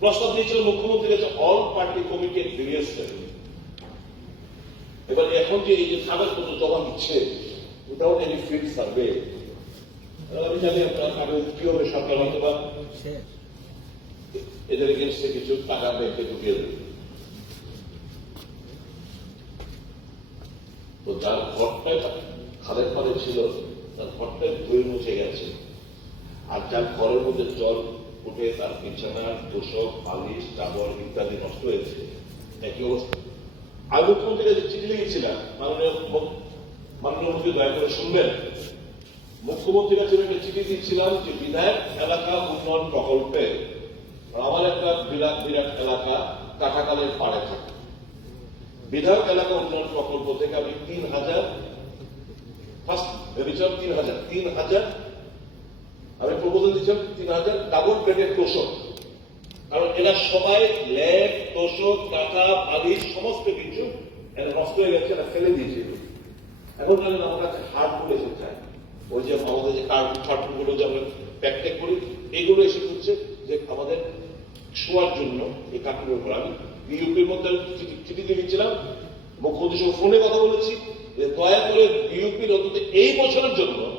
প্রস্তাব দিয়েছিল মুখ্যমন্ত্রীর কাছে অল পার্টি কমিটি এবার এখন যে এই যে কাগজপত্র জমা দিচ্ছে উইদাউট এনি ফিল্ড সার্ভে আমি জানি আপনারা কি হবে সরকার হয়তো বা এদের এগেনস্টে কিছু টাকা ব্যাংকে ঢুকিয়ে দেবে। তো যার ঘরটা খালের পাড়ে ছিল, তার ঘরটা ধুয়ে মুছে গেছে। আর যার ঘরের মধ্যে জল উঠে তার বিছানা তোষক, বালিশ, চাদর ইত্যাদি নষ্ট হয়েছে। একই অবস্থা। আমি মুখ্যমন্ত্রীর কাছে চিঠি লিখেছিলাম, মাননীয় মাননীয় মন্ত্রী দয়া করে শুনবেন। মুখ্যমন্ত্রীর কাছে একটা চিঠি দিচ্ছিলাম যে বিধায়ক এলাকা উন্নয়ন প্রকল্পে আমার একটা বিরাট বিরাট এলাকা কাটাকালের পাড়ে থাকে। বিধায়ক এলাকা উন্নয়ন প্রকল্প থেকে আমি তিন হাজার ফার্স্ট ভেবেছিলাম তিন হাজার তিন হাজার প্রপোজাল দিচ্ছিলাম তিন হাজার ডাবল বেডের তোষক। কারণ এরা সবাই ল্যাব তোষক কাঁথা বালিশ সমস্ত কিছু এরা নষ্ট হয়ে গেছে, এরা ফেলে দিয়েছিল এখন জানেন আমার কাছে হার্ডগুলো এসে যায় ওই যে আমাদের যে কার্টুন কার্টুন যে আমরা প্যাক ট্যাক করি এগুলো এসে হচ্ছে যে আমাদের শোয়ার জন্য এই কার্টুনের উপর। আমি বিউপির মধ্যে চিঠি- দিয়ে দিচ্ছিলাম। মুখ্যমন্ত্রীর সঙ্গে ফোনে কথা বলেছি। যে দয়া করে বিউপির অন্তত এই বছরের জন্য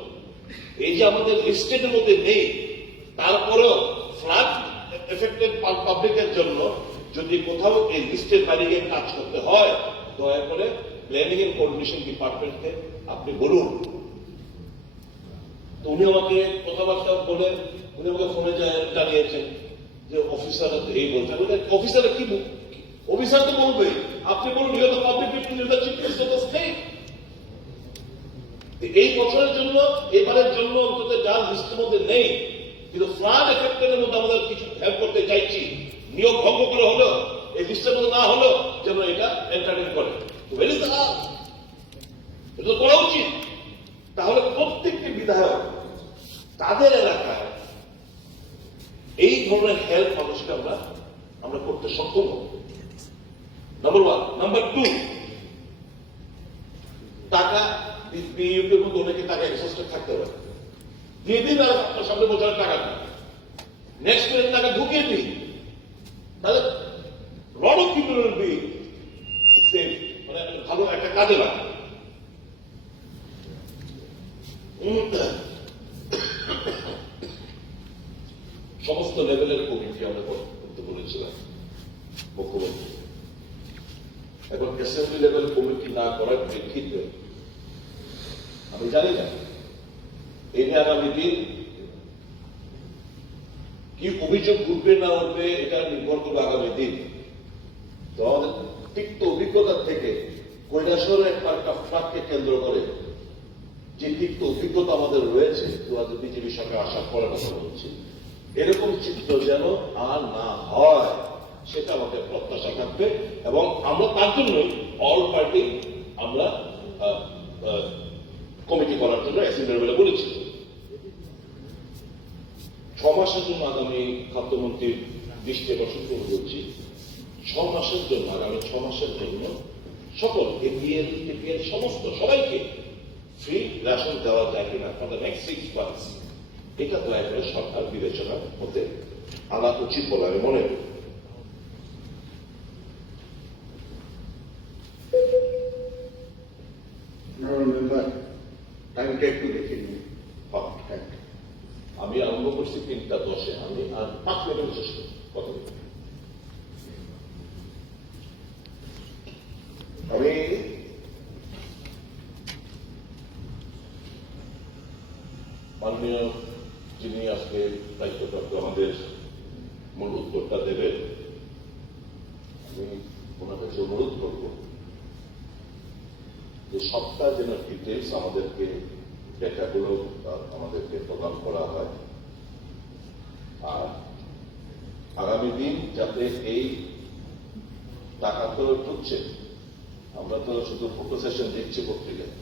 এই যে আমাদের লিস্টেডের মধ্যে নেই, তারপরেও ফ্লাড এফেক্টেড পাবলিকের জন্য যদি কোথাও এই লিস্টের বাইরে কাজ করতে হয়, দয়া করে প্ল্যানিং এন্ড কোঅর্ডিনেশন ডিপার্টমেন্টকে আপনি বলুন। তো উনি আমাকে কথাবার্তা বলে, উনি আমাকে ফোনে জানিয়েছেন যে অফিসার এই বলছে। অফিসার কি অফিসার তো বলবে আপনি বলুন you public you the chief minister of the state এই বছরের জন্য, এবারের জন্য অন্তত যার লিস্টের মধ্যে নেই, কিন্তু ফ্লাড এফেক্টের মধ্যে আমাদের কিছু হেল্প করতে চাইছি। নিয়োগ ভঙ্গ করে হলো, এই লিস্টের মধ্যে না হলো যেন এটা এন্টারটেন করে। ইজ এটা করা উচিত। তাহলে প্রত্যেকটি বিধায়ক তাদের এলাকায় এই ধরনের হেল্প মানুষকে আমরা আমরা করতে সক্ষম হব। নাম্বার ওয়ান নাম্বার টু টাকা থাকতে পারে। দিয়ে দিন আপনার সামনে টাকা নেক্সট ইয়ার টাকা ঢুকিয়ে তাহলে of people will be? Save মানে ভালো একটা কাজে লাগে। উম, সমস্ত লেভেলের কমিটি আমরা করতে বলেছিলাম মুখ্যমন্ত্রী। এখন অ্যাসেম্বলি লেভেল কমিটি না করার প্রেক্ষিতে আমি জানি না। এই নিয়ে আগামী দিন কি অভিযোগ উঠবে না উঠবে, এটা নির্ভর করবে আগামী দিন। তো আমাদের তিক্ত অভিজ্ঞতার থেকে কৈলাসরের একটা ফ্লাটকে কেন্দ্র করে যে তিক্ত অভিজ্ঞতা আমাদের রয়েছে দু হাজার বিজেপি সরকার আসার পরে কথা বলছি, এরকম চিত্র যেন আর না হয়, সেটা আমাদের প্রত্যাশা থাকবে। এবং আমরা তার জন্যই অল পার্টি আমরা কমিটি করার জন্য অ্যাসেম্বলি লেভেলে বলেছি। ছ মাসের জন্য আগামী খাদ্যমন্ত্রীর দৃষ্টি আকর্ষণ করে বলছি। ছ মাসের জন্য, আগামী ছ মাসের জন্য সকল এপিএল, টিপিএল সমস্ত সবাইকে ফ্রি রেশন দেওয়া যায় কিনা for the next six months এটা দয়া করে সরকার বিবেচনার মধ্যে আনা উচিত বলে আমি মনে করি মেম্বার টাইমটা একটু দেখে নিন হ্যাঁ, আমি আরম্ভ করছি তিনটা দশে। আমি আর পাঁচ মিনিট শেষ কথা আমি মাননীয় যিনি আজকে দায়িত্বপ্রাপ্ত আমাদের মূল উত্তরটা দেবেন, আমি ওনার কাছে অনুরোধ করব যে সবটা যেন ডিটেলস আমাদেরকে ডেটাগুলো আমাদেরকে প্রদান করা হয়। আর আগামী দিন যাতে এই টাকা তো ঢুকছে আমরা তো শুধু ফটো সেশন দেখছি পত্রিকায়।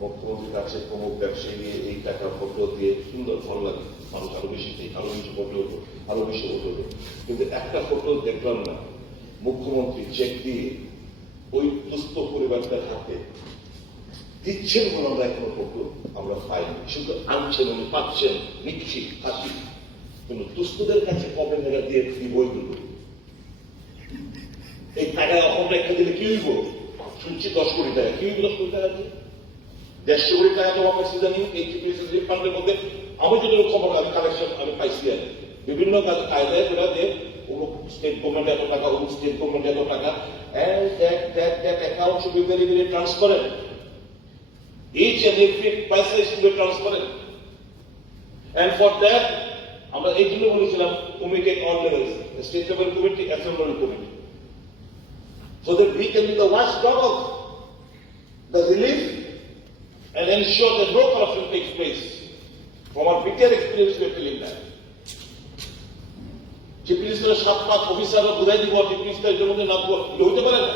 মুখ্যমন্ত্রীর কাছে কোনো ব্যবসায়ী এই টাকা ফটো দিয়ে সুন্দর ভালো লাগে। মানুষ আরও বেশি দিই আরও বেশি ফটো হতো আরও বেশি ফটো হতো কিন্তু একটা ফটো দেখলাম না, মুখ্যমন্ত্রী চেক দিয়ে ওই দুস্থ পরিবারটার হাতে দিচ্ছেন বলে আমরা এখনও ফটো আমরা পাইনি। শুধু আনছেন উনি, পাচ্ছেন, নিচ্ছি খাচ্ছি কোন দুস্থদের কাছে কবে টাকা দিয়ে দিব ওইগুলো এই টাকা রেখে দিলে কি হইব? শুনছি দশ কোটি টাকা। কি হইব দশ কোটি টাকা দিয়ে? দেড়শো কোটি টাকা জমা পাইছি জানি, এই টিপিএসসি ফান্ডের মধ্যে আমি যদি খবর আমি কালেকশন আমি পাইছি আর কি। বিভিন্ন কায়দায় করে যে অমুক স্টেট গভর্নমেন্ট এত টাকা, অমুক স্টেট গভর্নমেন্ট এত টাকা। that that that account should be very very transparent each and every paisa is to be transparent and for that আমরা এই জন্য বলেছিলাম the state level committee assembly level committee so that we can be the watchdog of the relief and ensure that no corruption takes place. From our bitter experience, we are feeling that. Chief মিনিস্টারের সাত পাঁচ অফিসাররা বুঝাই দিব chief মিনিস্টারের মধ্যে না হতে পারে না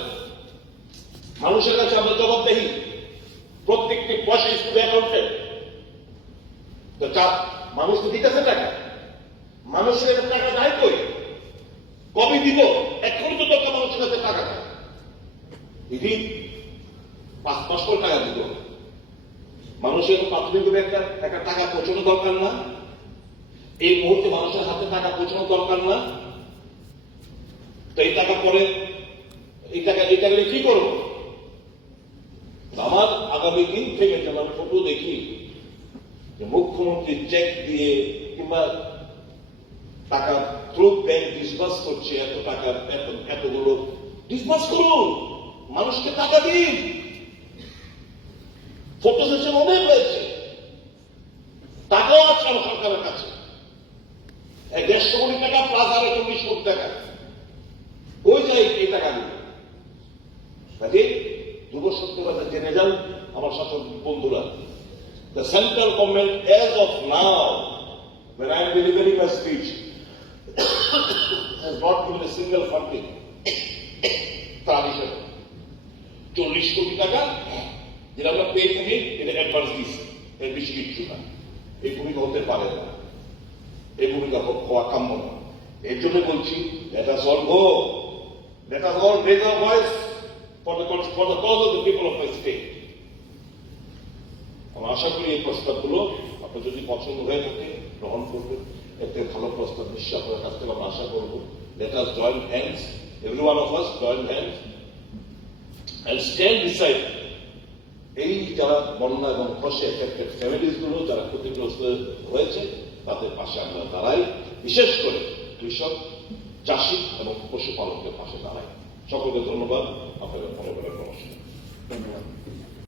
মানুষের কাছে আমরা জবাবদেহি প্রত্যেকটি পয়সা স্কুল অ্যাকাউন্টে। তো চা মানুষ তো দিতেছে টাকা। মানুষের টাকা যায় কই? কবে দিব? এখন তো দরকার মানুষের কাছে টাকা চায় দিদি, পাঁচ পাঁচ টাকা দিত মানুষের প্রাথমিকভাবে একটা একটা টাকা পৌঁছানো দরকার না। এই মুহূর্তে মানুষের হাতে টাকা পৌঁছানো দরকার না। তো এই টাকা পরে এই টাকা এই টাকা কি করব? আমার আগামী দিন থেকে যেন আমি ফটো দেখি, যে মুখ্যমন্ত্রী চেক দিয়ে কিংবা টাকা থ্রু ব্যাংক ডিসবার্স করছে, এত টাকা, এত, এতগুলো ডিসবার্স করুন। মানুষকে টাকা দিন। ফটো সেশন অনেক হয়েছে। টাকাও আছে সরকারের কাছে। দেড়শো কোটি টাকা প্লাস আরও চল্লিশ কোটি টাকা কই যায় এই টাকাগুলো কাজে যুব সত্য কথা জেনে যান আমার শাসক বন্ধুরা The central government as of now, when I am delivering my speech, has not given a single funding. তার হিসেবে চল্লিশ কোটি টাকা যেটা আমরা পেয়ে থাকি এটা অ্যাডভান্স দিচ্ছি এর বেশি কিচ্ছু না এই ভূমিকা হতে পারে না এই ভূমিকা হওয়া কাম্য না এর জন্য বলছি go let us all raise our voice for the cause- for the cause of the people of my state আমি আশা করি এই প্রস্তাবগুলো আপনার যদি পছন্দ হয়ে থাকে, গ্রহণ করবেন। এতে ভালো প্রস্তাব নিশ্চয় আপনার কাছ থেকে আমরা আশা করব। Let us join hands every one of us join hands and stand beside এই যারা বন্যা এবং খসে এফেক্টেড ফ্যামিলিজগুলো, যারা ক্ষতিগ্রস্ত হয়েছে, তাদের পাশে আমরা দাঁড়াই। বিশেষ করে কৃষক, চাষি এবং পশুপালকদের পাশে দাঁড়াই। সকলকে ধন্যবাদ। আপনাদের মনে নমস্কার ধন্যবাদ।